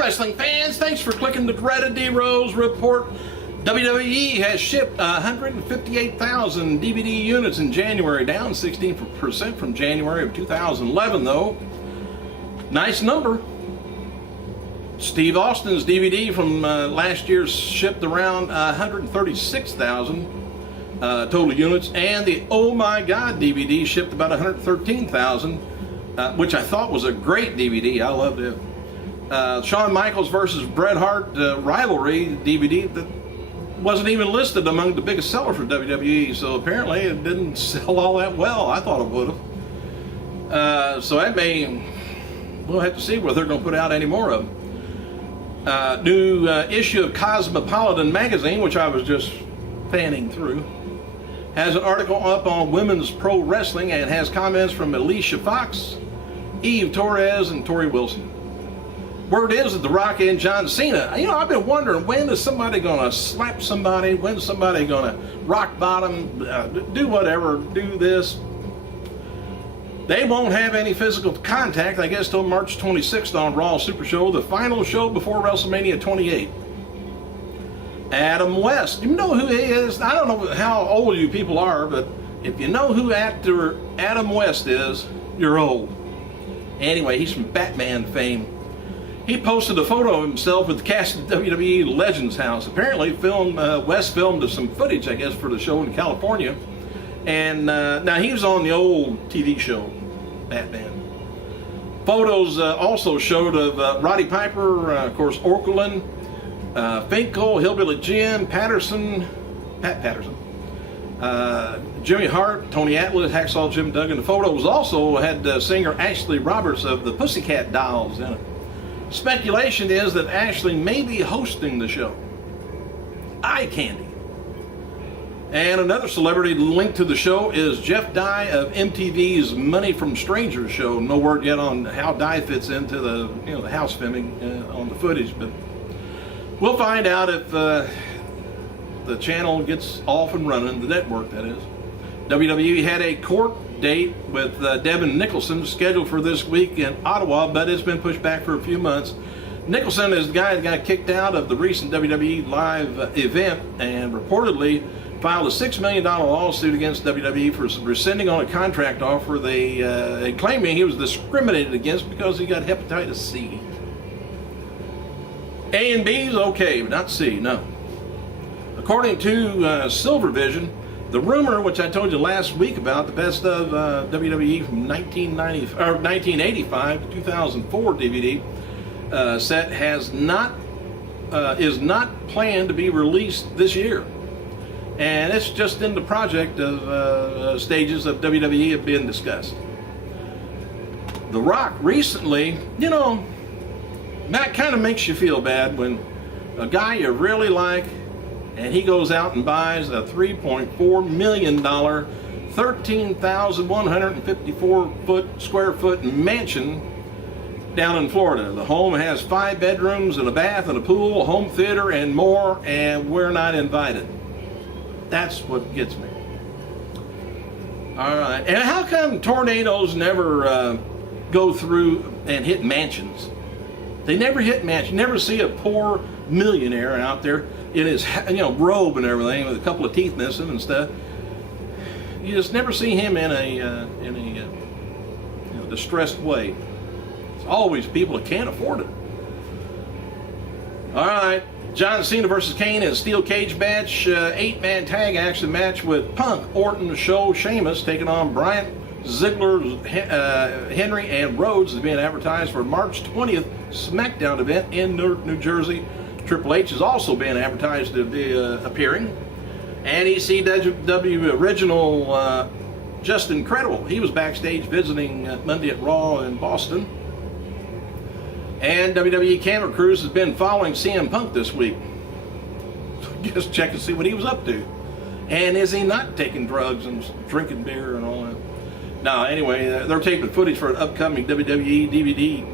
wrestling fans, thanks for clicking the dreaded D-Rose report. WWE has shipped 158,000 DVD units in January, down 16% from January of 2011 though. Nice number. Steve Austin's DVD from last year shipped around 136,000 total units, and the Oh My God DVD shipped about 113,000, which I thought was a great DVD. I loved it. Shawn Michaels versus Bret Hart rivalry DVD that wasn't even listed among the biggest sellers for WWE, so apparently it didn't sell all that well. I thought it would have. So that we'll have to see whether they're going to put out any more of them. New issue of Cosmopolitan magazine, which I was just fanning through, has an article up on women's pro wrestling and has comments from Alicia Fox, Eve Torres, and Tori Wilson. Word is that The Rock and John Cena, you know, I've been wondering, when is somebody going to slap somebody? When's somebody going to rock bottom, do whatever, do this? They won't have any physical contact, I guess, till March 26th on Raw Super Show, the final show before WrestleMania 28. Adam West, you know who he is? I don't know how old you people are, but if you know who actor Adam West is, you're old. Anyway, he's from Batman fame. He posted a photo of himself with the cast of WWE Legends House. Apparently, West filmed some footage, I guess, for the show in California. And now he was on the old TV show, Batman. Photos also showed of Roddy Piper, of course, Orkelin, Finkel, Hillbilly Jim, Pat Patterson, Jimmy Hart, Tony Atlas, Hacksaw Jim Duggan. The photos also had singer Ashley Roberts of the Pussycat Dolls in it. Speculation is that Ashley may be hosting the show. Eye candy. And another celebrity linked to the show is Jeff Dye of MTV's Money from Strangers show. No word yet on how Dye fits into the the house filming on the footage, but we'll find out if the channel gets off and running, the network that is. WWE had a court date with Devin Nicholson scheduled for this week in Ottawa, but it's been pushed back for a few months. Nicholson is the guy that got kicked out of the recent WWE Live event and reportedly filed a $6 million lawsuit against WWE for rescinding on a contract offer they claiming he was discriminated against because he got hepatitis C. A and B is okay, but not C, no. According to Silver Vision, the rumor, which I told you last week about, the best of WWE from 1985 to 2004 DVD set is not planned to be released this year. And it's just in the project of stages of WWE have been discussed. The Rock recently, that kind of makes you feel bad when a guy you really like, and he goes out and buys a $3.4 million, 13,154 square foot mansion down in Florida. The home has 5 bedrooms and a bath and a pool, a home theater, and more, and we're not invited. That's what gets me. All right, and how come tornadoes never go through and hit mansions? They never hit mansions. You never see a poor millionaire out there in his robe and everything with a couple of teeth missing and stuff. You just never see him in a distressed way. It's always people that can't afford it. All right, John Cena versus Kane in a steel cage match, 8-man tag action match with Punk, Orton, Show, Sheamus taking on Bryant, Ziggler, Henry, and Rhodes is being advertised for March 20th SmackDown event in New Jersey. Triple H is also being advertised to be appearing. And ECW original Just Incredible. He was backstage visiting Monday at Raw in Boston. And WWE camera crews has been following CM Punk this week. Just check to see what he was up to. And is he not taking drugs and drinking beer and all that? No, anyway, they're taping footage for an upcoming WWE DVD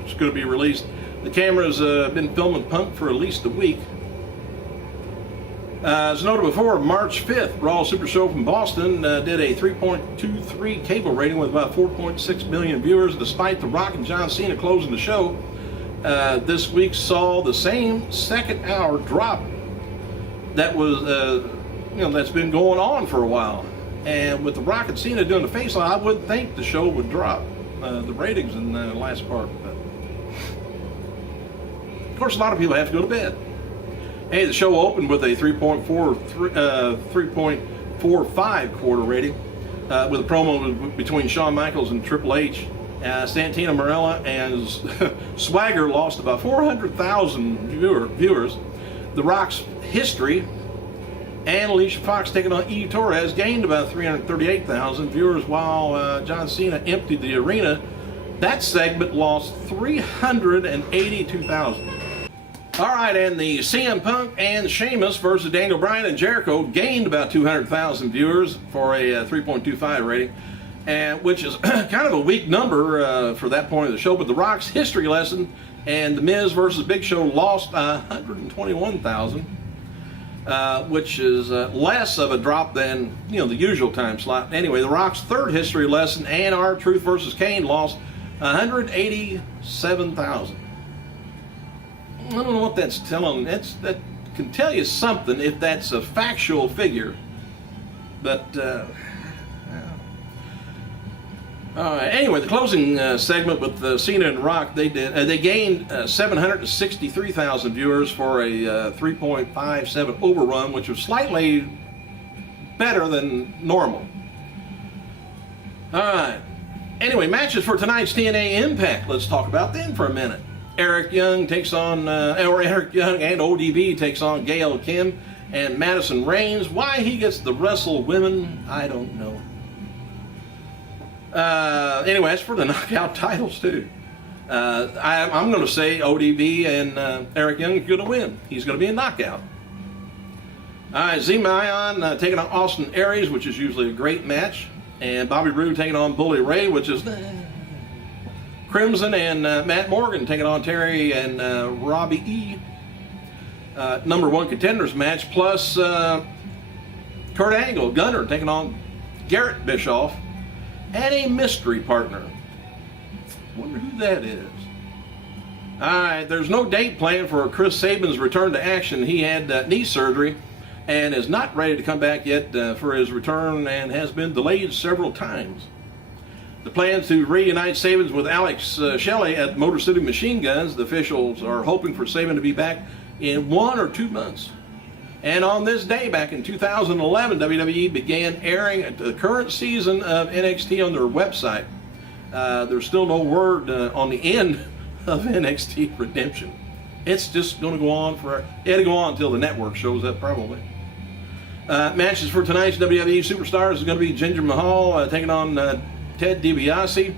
that's going to be released. The camera's been filming Punk for at least a week. As noted before, March 5th, Raw Super Show from Boston did a 3.23 cable rating with about 4.6 million viewers. Despite The Rock and John Cena closing the show, this week saw the same second hour drop that was, that's been going on for a while. And with The Rock and Cena doing the face off, I wouldn't think the show would drop the ratings in the last part. But of course, a lot of people have to go to bed. Hey, the show opened with a 3.45 quarter rating, with a promo between Shawn Michaels and Triple H. Santina Marella and Swagger lost about 400,000 viewers. The Rock's history and Alicia Fox taking on E. Torres gained about 338,000 viewers, while John Cena emptied the arena. That segment lost 382,000. All right, and the CM Punk and Sheamus versus Daniel Bryan and Jericho gained about 200,000 viewers for a 3.25 rating, which is kind of a weak number for that point of the show. But The Rock's history lesson and The Miz versus Big Show lost 121,000, which is less of a drop than the usual time slot. Anyway, The Rock's third history lesson and R-Truth versus Kane lost 187,000. I don't know what that's telling. That can tell you something if that's a factual figure, but anyway, the closing segment with Cena and Rock, they gained 763,000 viewers for a 3.57 overrun, which was slightly better than normal. All right. Anyway, matches for tonight's TNA Impact. Let's talk about them for a minute. Eric Young and ODB takes on Gail Kim and Madison Rains. Why he gets to wrestle women, I don't know. Anyway, that's for the knockout titles too. I'm going to say ODB and Eric Young is going to win. He's going to be a knockout. All right, Z-Mayan taking on Austin Aries, which is usually a great match. And Bobby Roode taking on Bully Ray, which is Crimson, and Matt Morgan taking on Terry and Robbie E. Number one contenders match, plus Kurt Angle, Gunner taking on Garrett Bischoff, and a mystery partner. Wonder who that is. Alright, there's no date planned for Chris Sabin's return to action. He had knee surgery and is not ready to come back yet for his return, and has been delayed several times. The plans to reunite Sabin with Alex Shelley at Motor City Machine Guns, the officials are hoping for Sabin to be back in 1 or 2 months. And on this day, back in 2011, WWE began airing the current season of NXT on their website. There's still no word on the end of NXT Redemption. It's just going to go on it'll go on until the network shows up, probably. Matches for tonight's WWE Superstars is going to be Jinder Mahal taking on Ted DiBiase.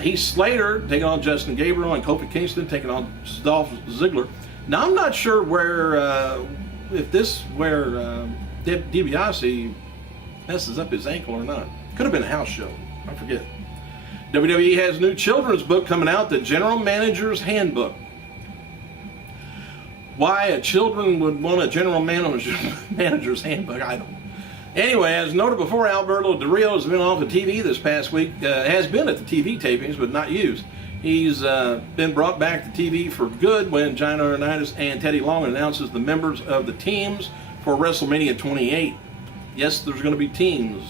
Heath Slater taking on Justin Gabriel, and Kofi Kingston taking on Dolph Ziggler. Now, I'm not sure if DiBiase messes up his ankle or not. Could have been a house show. I forget. WWE has a new children's book coming out, The General Manager's Handbook. Why a children would want a general manager's handbook, I don't know. Anyway, as noted before, Alberto Del Rio has been off of TV this past week. Has been at the TV tapings, but not used. He's been brought back to TV for good when John Laurinaitis and Teddy Long announces the members of the teams for WrestleMania 28. Yes, there's going to be teams.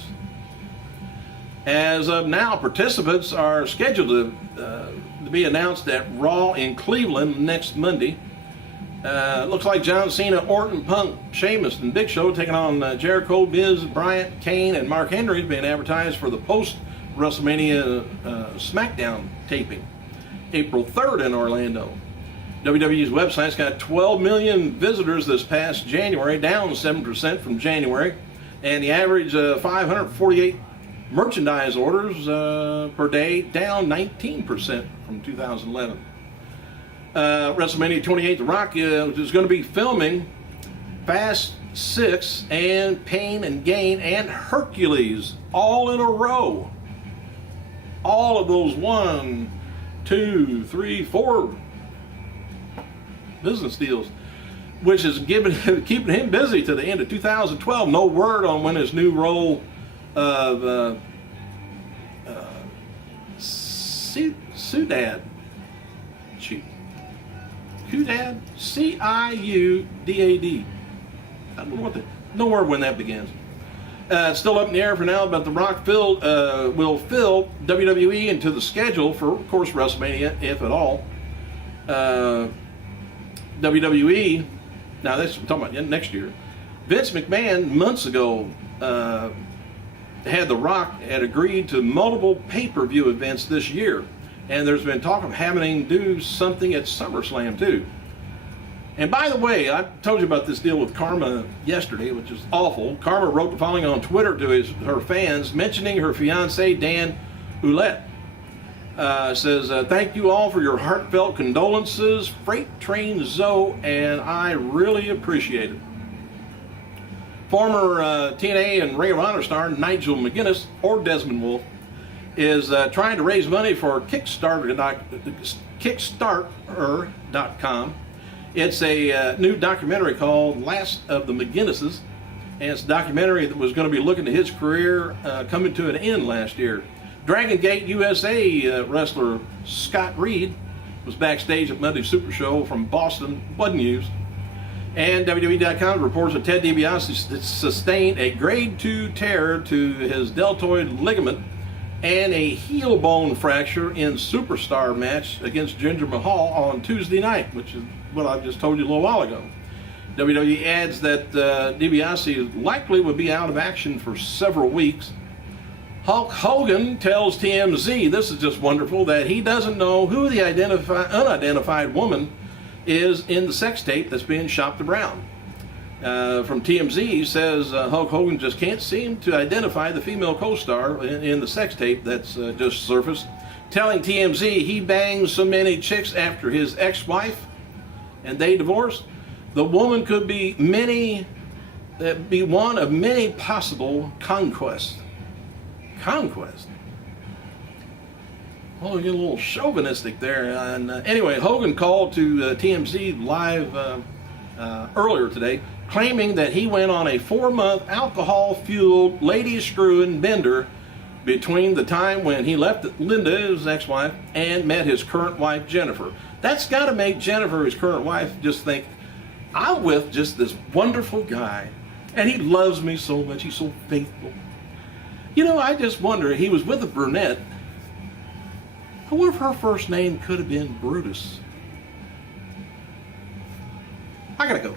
As of now, participants are scheduled to be announced at Raw in Cleveland next Monday. Looks like John Cena, Orton, Punk, Sheamus, and Big Show taking on Jericho, Miz, Bryant, Kane, and Mark Henry being advertised for the post-WrestleMania SmackDown taping, April 3rd in Orlando. WWE's website's got 12 million visitors this past January, down 7% from January, and the average 548 merchandise orders per day, down 19% from 2011. WrestleMania 28, The Rock is going to be filming Fast 6 and Pain and Gain and Hercules all in a row. All of those 1, 2, 3, 4 business deals, which is keeping him busy to the end of 2012. No word on when his new role of Soudad, Ciudad, Ciudad. I don't know what no word when that begins. It's still up in the air for now, but The Rock will fill WWE into the schedule for, of course, WrestleMania, if at all. WWE, now this I'm talking about next year. Vince McMahon months ago had The Rock had agreed to multiple pay-per-view events this year, and there's been talk of having him do something at SummerSlam too. And by the way, I told you about this deal with Kharma yesterday, which is awful. Kharma wrote the following on Twitter to her fans, mentioning her fiance Dan Ouellette. Says, thank you all for your heartfelt condolences, Freight Train Zoe, and I really appreciate it. Former TNA and Ring of Honor star Nigel McGuinness, or Desmond Wolfe, is trying to raise money for Kickstarter.com. It's a new documentary called Last of the McGuinnesses, and it's a documentary that was going to be looking at his career coming to an end last year. Dragon Gate USA wrestler Scott Reed was backstage at Monday's Super Show from Boston, wasn't used. And WWE.com reports that Ted DiBiase sustained a grade 2 tear to his deltoid ligament and a heel bone fracture in Superstar match against Jinder Mahal on Tuesday night, which is what I just told you a little while ago. WWE adds that DiBiase likely would be out of action for several weeks. Hulk Hogan tells TMZ, this is just wonderful, that he doesn't know who the unidentified woman is in the sex tape that's being shopped around. From TMZ, he says Hulk Hogan just can't seem to identify the female co-star in the sex tape that's just surfaced, telling TMZ he banged so many chicks after his ex-wife and they divorced. The woman could be one of many possible conquests. Conquest. Oh, you get a little chauvinistic there. And anyway, Hogan called to TMZ live earlier today, claiming that he went on a 4-month alcohol-fueled lady screwing bender between the time when he left Linda, his ex-wife, and met his current wife, Jennifer. That's got to make Jennifer, his current wife, just think, I'm with just this wonderful guy, and he loves me so much, he's so faithful. You know, I just wonder, he was with a brunette. I wonder if her first name could have been Brutus. I gotta go.